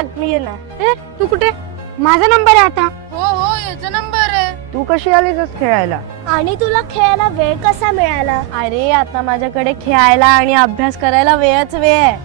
चल मी येणार. तू कुठे? माझा नंबर आहे आता. हो याचा नंबर आहे. तू कशी आलीस खेळायला? आणि तुला खेळायला वेळ कसा मिळाला? अरे आता माझ्याकडे खेळायला आणि अभ्यास करायला वेळच वेळ आहे.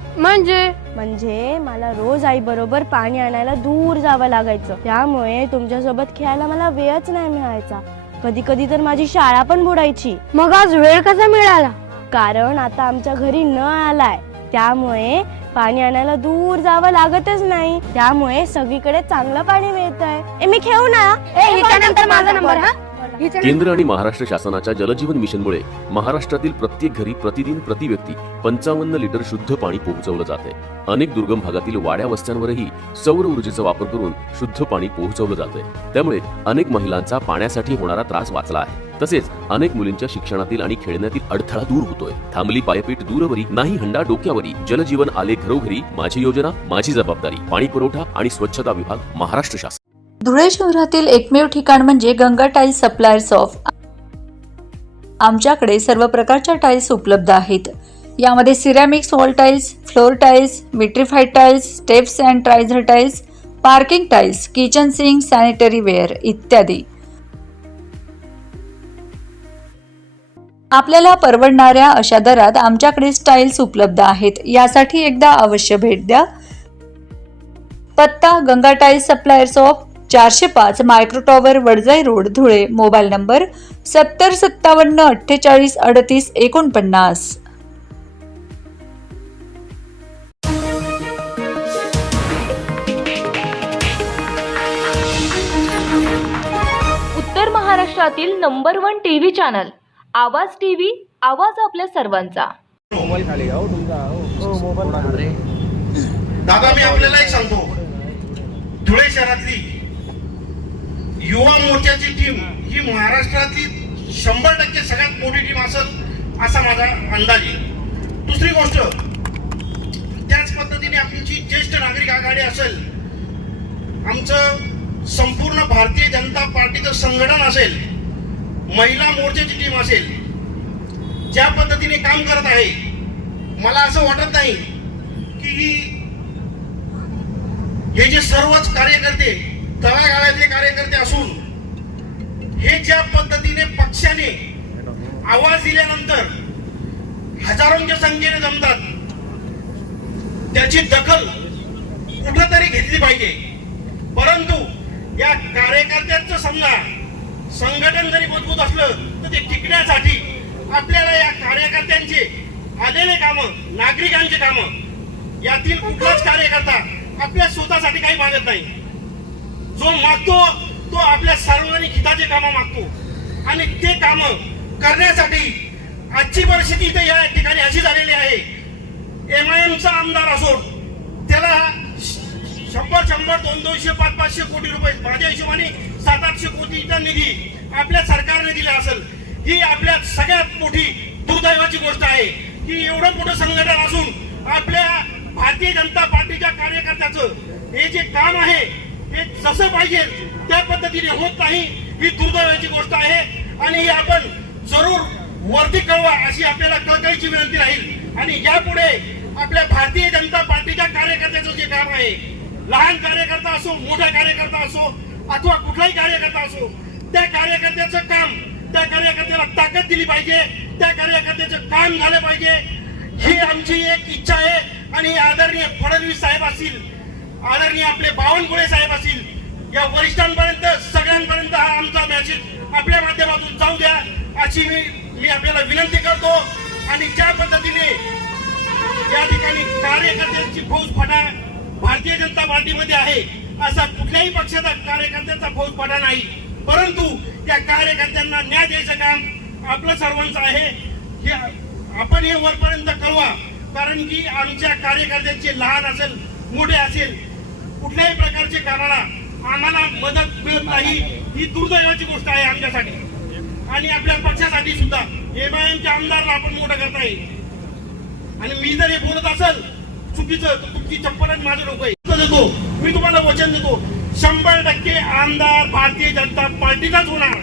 म्हणजे मला रोज आई बरोबर पाणी आणायला दूर जावं लागायचं. त्यामुळे तुमच्यासोबत खेळायला मला वेळच नाही मिळायचा. कधी कधी तर माझी शाळा पण बुडायची. मग आज वेळ कसा मिळाला? कारण आता आमच्या घरी नळ आलाय, त्यामुळे पाणी आणायला दूर जावं लागतच नाही. त्यामुळे सगळीकडे चांगलं पाणी मिळतंय. मी खेळू ना? हिच्यानंतर माझा नंबर. हा केंद्र आणि महाराष्ट्र शासनाच्या जलजीवन मिशनमुळे महाराष्ट्रातील प्रत्येक घरी प्रतिदिन प्रति व्यक्ती 55 लिटर शुद्ध पाणी पोहोचवलं जाते. अनेक दुर्गम भागातील वाड्या वस्त्यांवरही सौर ऊर्जेचा वापर करून शुद्ध पाणी पोहोचवलं जाते. त्यामुळे अनेक महिलांचा पाण्यासाठी होणारा त्रास वाचला आहे. तसेच अनेक मुलींच्या शिक्षणातील आणि खेळण्यातील अडथळा दूर होतोय. थांबली पायपीट दूरवरी, नाही हंडा डोक्यावरी. जलजीवन आले घरोघरी. माझी योजना, माझी जबाबदारी. पाणी पुरवठा आणि स्वच्छता विभाग, महाराष्ट्र शासन. धुळे शहरातील एकमेव ठिकाण म्हणजे गंगा टाइल्स सप्लायर्स ऑफ. आमच्याकडे सर्व प्रकारच्या टाइल्स उपलब्ध आहेत. यामध्ये ceramics wall tiles, floor tiles, vitrified tiles, steps and riser tiles, parking tiles, kitchen sink, sanitary ware इत्यादी. आपल्याला परवडणाऱ्या अशा दरात आमच्याकडे टाइल्स उपलब्ध आहेत. यासाठी एकदा अवश्य भेट द्या. पत्ता Ganga tiles suppliers of, 405 micro tower, Wadjai road, Dhule. Mobile number 7057483849. उत्तर महाराष्ट्रातील number 1 TV channel Awaaz TV, आवाज आपल्या सर्वांचा. दादा मी आपल्याला एक सांगतो, धुळे शहरातली युवा मोर्चाची टीम ही महाराष्ट्रातली 100% सगळ्यात मोठी टीम असेल असा माझा अंदाज आहे. दुसरी गोष्ट, त्याच पद्धतीने आमची ज्येष्ठ नागरिक आघाडी असेल, आमचं संपूर्ण भारतीय जनता पार्टीचं संघटन असेल, महिला मोर्चाची टीम असेल, ज्या पद्धतीने काम करत आहे, मला असं वाटत नाही की हे जे सर्वच कार्यकर्ते तळागाळातले कार्यकर्ते असून हे ज्या पद्धतीने पक्षाने आवाज दिल्यानंतर हजारोंच्या संख्येने जमतात, त्याची दखल कुठेतरी घेतली पाहिजे. परंतु या कार्यकर्त्यांचं समजा संघटन जरी मजबूत असलं तर ते टिकण्यासाठी आपल्याला या कार्यकर्त्यांचे आलेले कामं, नागरिकांचे कामं, यातील कुठलाच कार्यकर्ता आपल्या स्वतःसाठी काही मागत नाही. जो मागतो तो आपल्या सार्वजनिक हिताचे कामं मागतो आणि ते कामं करण्यासाठी आजची परिस्थिती इथे या ठिकाणी अशी झालेली आहे. MIMचा आमदार असो, त्याला 100, 200, 500 कोटी रुपये, माझ्या हिशोबाने 700-800 कोटीचा निधी आपल्या सरकारने दिला असेल. ही आपल्या सगळ्यात मोठी दुर्दैवाची गोष्ट आहे की एवढं मोठं संघटन असून आपल्या भारतीय जनता पार्टीच्या कार्यकर्त्याचं हे जे काम आहे हे जसं पाहिजे त्या पद्धतीने होत नाही. ही दुर्दैवाची गोष्ट आहे आणि ही आपण जरूर वरती कळवा अशी आपल्याला कळकळीची विनंती राहील. आणि यापुढे आपल्या भारतीय जनता पार्टीच्या कार्यकर्त्याचं जे काम आहे, लहान कार्यकर्ता असो, मोठा कार्यकर्ता असो अथवा कुठलाही कार्यकर्ता असो, त्या कार्यकर्त्याचं काम, त्या कार्यकर्त्याला ताकद दिली पाहिजे, त्या कार्यकर्त्याचं काम झालं पाहिजे, ही आमची एक इच्छा आहे. आणि आदरणीय फडणवीस साहेब असतील, आदरणीय आपले बावनकुळे साहेब असतील, या वरिष्ठांपर्यंत सगळ्यांपर्यंत हा आमचा मेसेज आपल्या माध्यमातून जाऊ द्या अशी मी आपल्याला विनंती करतो. आणि ज्या पद्धतीने या ठिकाणी कार्यकर्त्यांची फौजफाटा भारतीय जनता पार्टीमध्ये आहे, असा कुठल्याही पक्षाचा कार्यकर्त्यांचा फौजफाटा नाही. परंतु या कार्यकर्त्यांना न्याय द्यायचं काम आपलं सर्वांचं आहे. हे आपण हे वरपर्यंत कळवा, कारण की आमच्या कार्यकर्त्यांचे लहान असेल, मोठे असेल, कुठल्याही प्रकारचे कामाला आम्हाला मदत मिळत नाही. ही दुर्दैवाची गोष्ट आहे आमच्यासाठी आणि आपल्या पक्षासाठी सुद्धा. MIMच्या आमदारला आपण मोठं करताय आणि मी जर हे बोलत असेल चुकीचं तर तुमची चप्पल आणि माझं डोकं देतो. मी तुम्हाला वचन देतो, 100% आमदार भारतीय जनता पार्टीचाच होणार.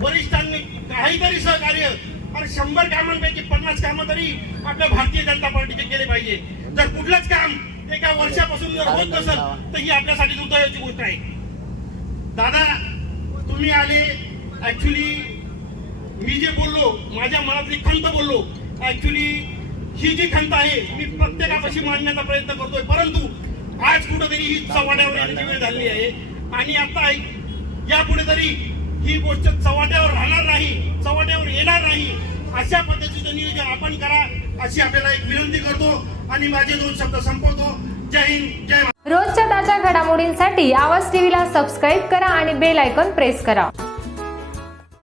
वरिष्ठांनी काहीतरी सहकार्य आणि 100 कामांपैकी 50 कामं तरी आपल्या भारतीय जनता पार्टीचे केले पाहिजे. जर कुठलंच काम एका वर्षापासून जर होत नसेल तर ही आपल्यासाठी दुर्दैवाची गोष्ट आहे. दादा तुम्ही आले, ऍक्च्युली मी जे बोललो माझ्या मनातली खंत बोललो. ऍक्च्युली ही जी खंत आहे मी प्रत्येकापाशी मांडण्याचा प्रयत्न करतोय, परंतु आज कुठेतरी ही चव्हाट्यावर येण्याची वेळ झाली आहे. आणि आता यापुढे तरी ही गोष्ट चव्हाट्यावर राहणार नाही, चव्हाट्यावर येणार नाही, अशा पद्धतीचं नियोजन आपण करा अशी आपल्याला एक विनंती करतो आणि माझे 2 शब्द संपवतो. जय हिंद, जय महाराष्ट्र. रोजच्या ताज्या घडामोडींसाठी आवाज टीव्हीला सबस्क्राईब करा आणि बेल आयकॉन प्रेस करा.